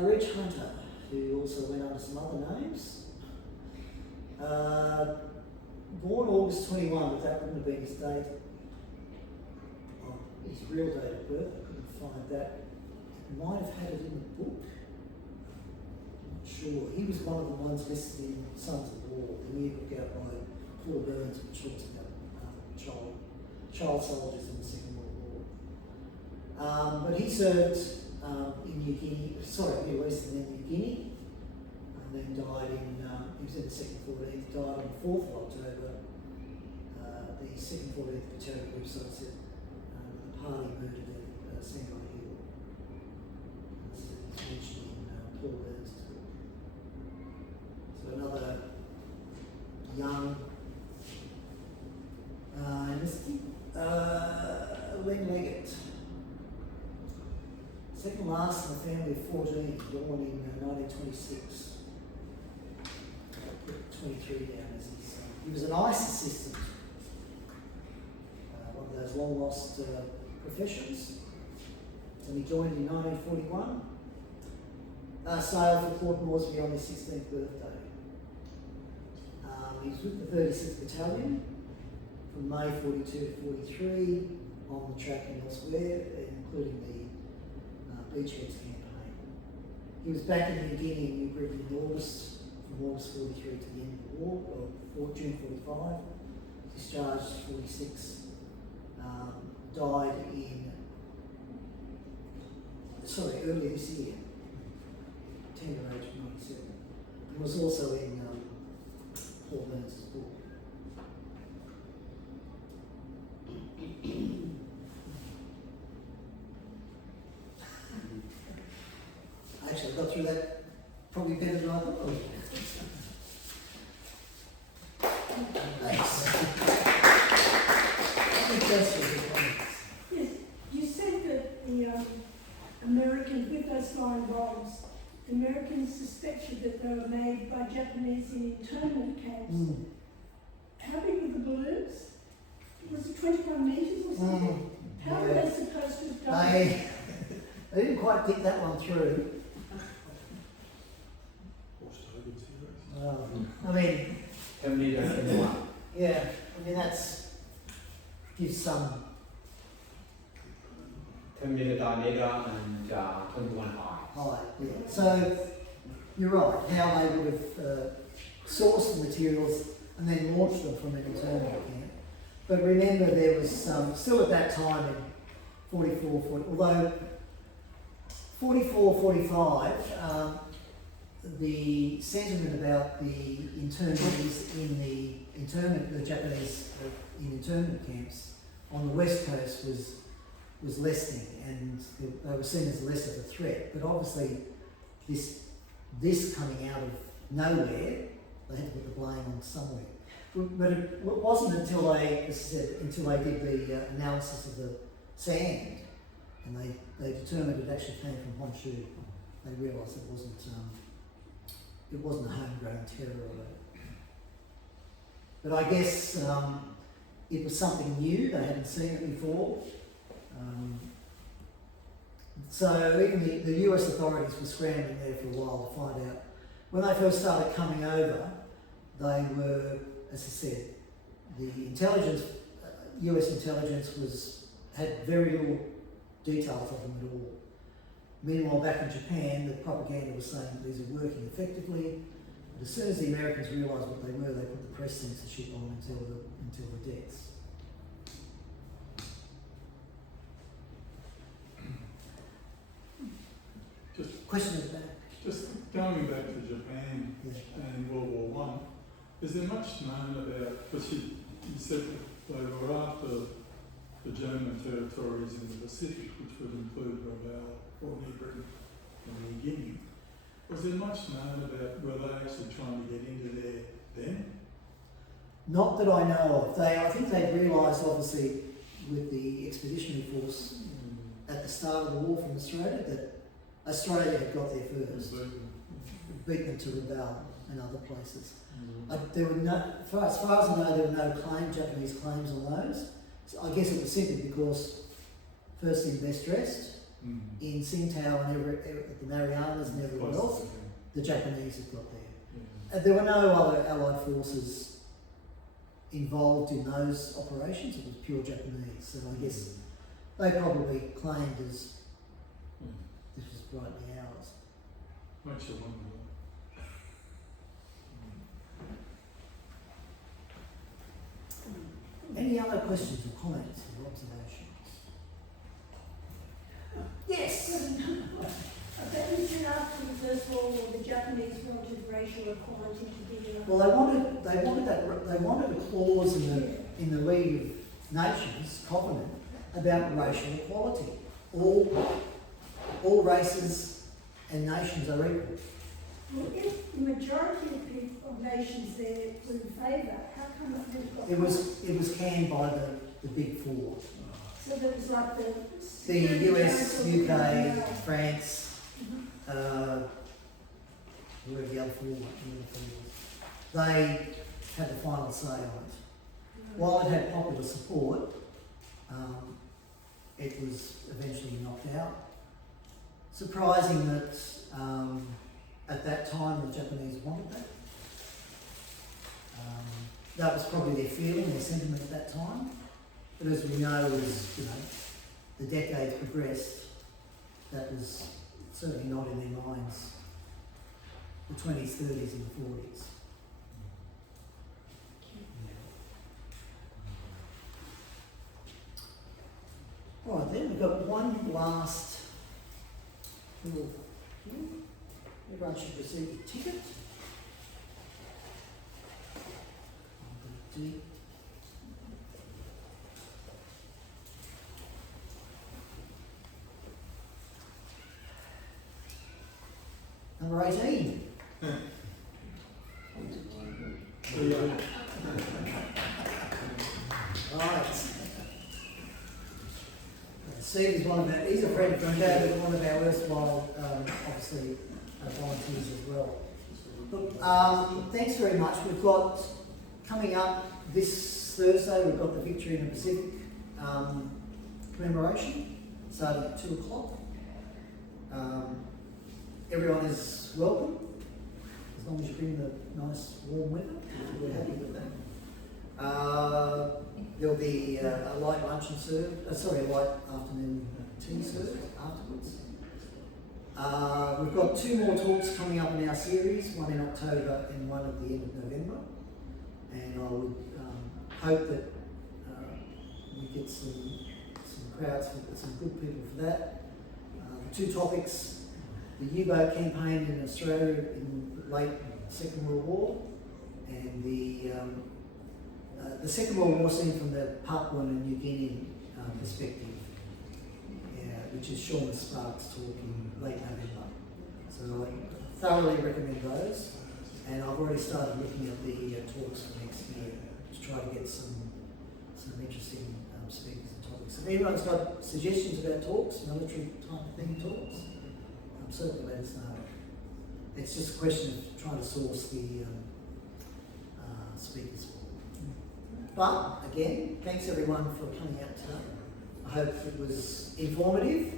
Reg Hunter, who also went under some other names. Born August 21, but that wouldn't have been his date. His real date of birth, I couldn't find that. I might have had it in the book. Not sure. He was one of the ones listed in Sons of War, the new book out by Paul Burns, which talks about child soldiers in the Second World War. But he served in Middle East and then New Guinea, and then died in, he was in the 2nd 14th, died on the 4th of October. The 2nd 14th Battalion website said the party murdered at Sinai Hill. This is mentioned in Paul Burns' book. So another young enlisted. Len Leggett. Second last in the family of 14, born in 1926. I'll put 23 down as his son. He was an ICE assistant, one of those long lost professions. And he joined in 1941. Sailed for Port Moresby on his 16th birthday. He was with the 36th Battalion from May 42 to 43 on the track and elsewhere, including the Beachheads campaign. He was back in New Guinea and New Britain in August, from August 43 to the end of the war, or June 45. Discharged 46. Died early this year, tender age of 97. And was also in Paul Burns' book. through that probably better than I thought I would. Thanks. Any questions or comments? Yes, you said that the Americans, with those flying bombs, the Americans suspected that they were made by Japanese in internment camps. Mm. How big were the balloons? Was it 21 metres or something? How were they supposed to have done it? They didn't quite get that one through. I mean, 10 metres in one. yeah, I mean that's gives some. 10 metre diameter and 21 high. Height, yeah. So you're right. How they would have sourced the materials and then launched them from an internment camp. But remember, there was still at that time in 44, although 44, 45, the sentiment about the internees in the internment, the Japanese in internment camps on the west coast was lessening, and they were seen as less of a threat. But obviously, this coming out of nowhere, they had to put the blame on somewhere. But it wasn't until they, as I said, until they did the analysis of the sand, and they determined it actually came from Honshu. They realised it wasn't a homegrown terror. But I guess it was something new. They hadn't seen it before. So even the US authorities were scrambling there for a while to find out. When they first started coming over, they were, as I said, the intelligence, US intelligence had very little details of them at all. Meanwhile, back in Japan, the propaganda was saying that these are working effectively. But as soon as the Americans realised what they were, they put the press censorship on until the deaths. Question of that. Just going back to Japan and World War One, is there much known about, because you said that they were after the German territories in the Pacific, which would include Rabaul or New Britain and New Guinea. Was there much known about, were they actually trying to get into there then? Not that I know of. I think they realised, obviously, with the expeditionary force at the start of the war from Australia, that Australia had got there first, beat them to Rabaul and other places. There were no, as far as I know, there were no Japanese claims on those. So I guess it was simply because, firstly, best dressed in Tsingtao and at the Marianas and everywhere else, the Japanese had got there. There were no other Allied forces involved in those operations. It was pure Japanese. So I guess they probably claimed as this was rightly ours. Makes you wonder. Any other questions or comments or observations? Yes. That was after the First World War, the Japanese wanted racial equality to be. Well, they wanted a clause in the League of Nations covenant about racial equality. All races and nations are equal. Well, if the majority of nations there were in favour, how come it would got It was canned by the Big Four. So that was like The US, UK, France, whoever the other four were, they had the final say on it. While it had popular support, it was eventually knocked out. Surprising that at that time the Japanese wanted that. That was probably their feeling, their sentiment at that time. But as we know, as the decades progressed, that was certainly not in their minds. The 20s, 30s, and the 40s. Right, then we've got one last little here. Everyone should receive a ticket. Number 18. Right. Steve is one of our, he's a friend from David, one of our erstwhile, obviously, volunteers as well. Look, thanks very much. We've got, coming up this Thursday, we've got the Victory in the Pacific commemoration, starting at 2 o'clock. Everyone is welcome, as long as you bring the nice warm weather. We're happy with that. There'll be a light luncheon served, a light afternoon tea served afterwards. We've got 2 more talks coming up in our series, one in October and one at the end of November. And I would hope that we get some crowds, some good people for that. The 2 topics, the U-boat campaign in Australia in the late Second World War, and the Second World War seen from the Papuan and New Guinean perspective, which is Sean Sparks' talk in late November. So I thoroughly recommend those, and I've already started looking at the talks for next year to try to get some interesting speakers and topics. If anyone's got suggestions about talks, military type thing talks, certainly let us know. It's just a question of trying to source the speakers for. But again, thanks everyone for coming out today. I hope it was informative.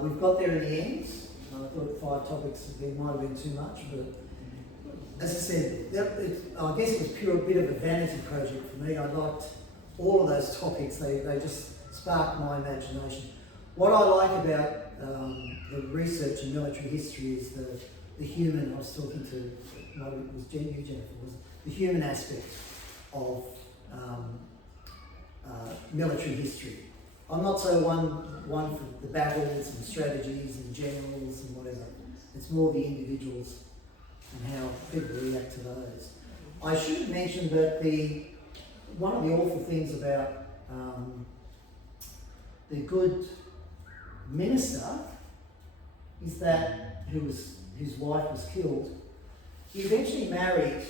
We've got there in the end. I thought 5 topics might have been too much, but as I said, I guess it was a bit of a vanity project for me. I liked all of those topics. They just sparked my imagination. What I like about the research in military history is the human. I was talking to, it was you, Jennifer, was the human aspect of military history. I'm not so one for the battles and strategies and generals and whatever. It's more the individuals and how people react to those. I should mention that one of the awful things about the good minister is that whose wife was killed. He eventually married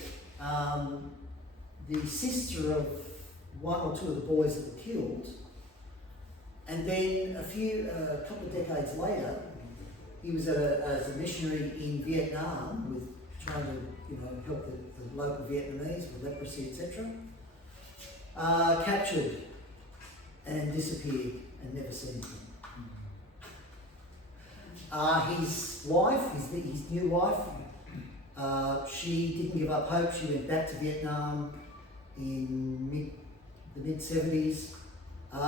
the sister of 1 or 2 of the boys that were killed, and then a couple of decades later, he was as a missionary in Vietnam, with trying to help the local Vietnamese with leprosy, etc. Captured and disappeared and never seen again. His wife, his new wife, she didn't give up hope. She went back to Vietnam in the mid-70s.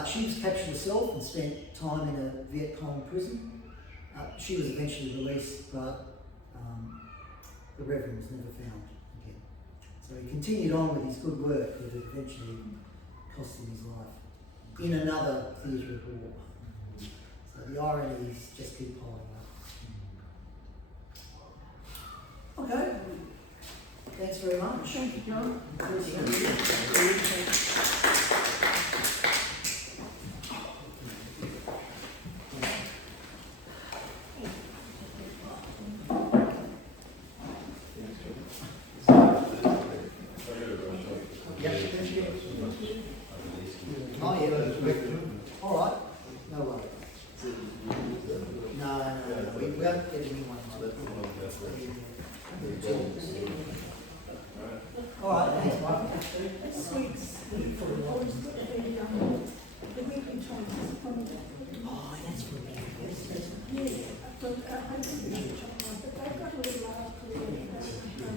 She was captured herself and spent time in a Viet Cong prison. She was eventually released, but the Reverend was never found again. So he continued on with his good work, but it eventually cost him his life in another theatre of war. So the ironies just keep piling up. Okay. Thanks very much. Thank you, John. Oh, yeah. All right. No worries. No. We won't get anyone to All right, thanks, Mike. This week's always got the weekly transfers from Oh, that's really good. yeah, but I think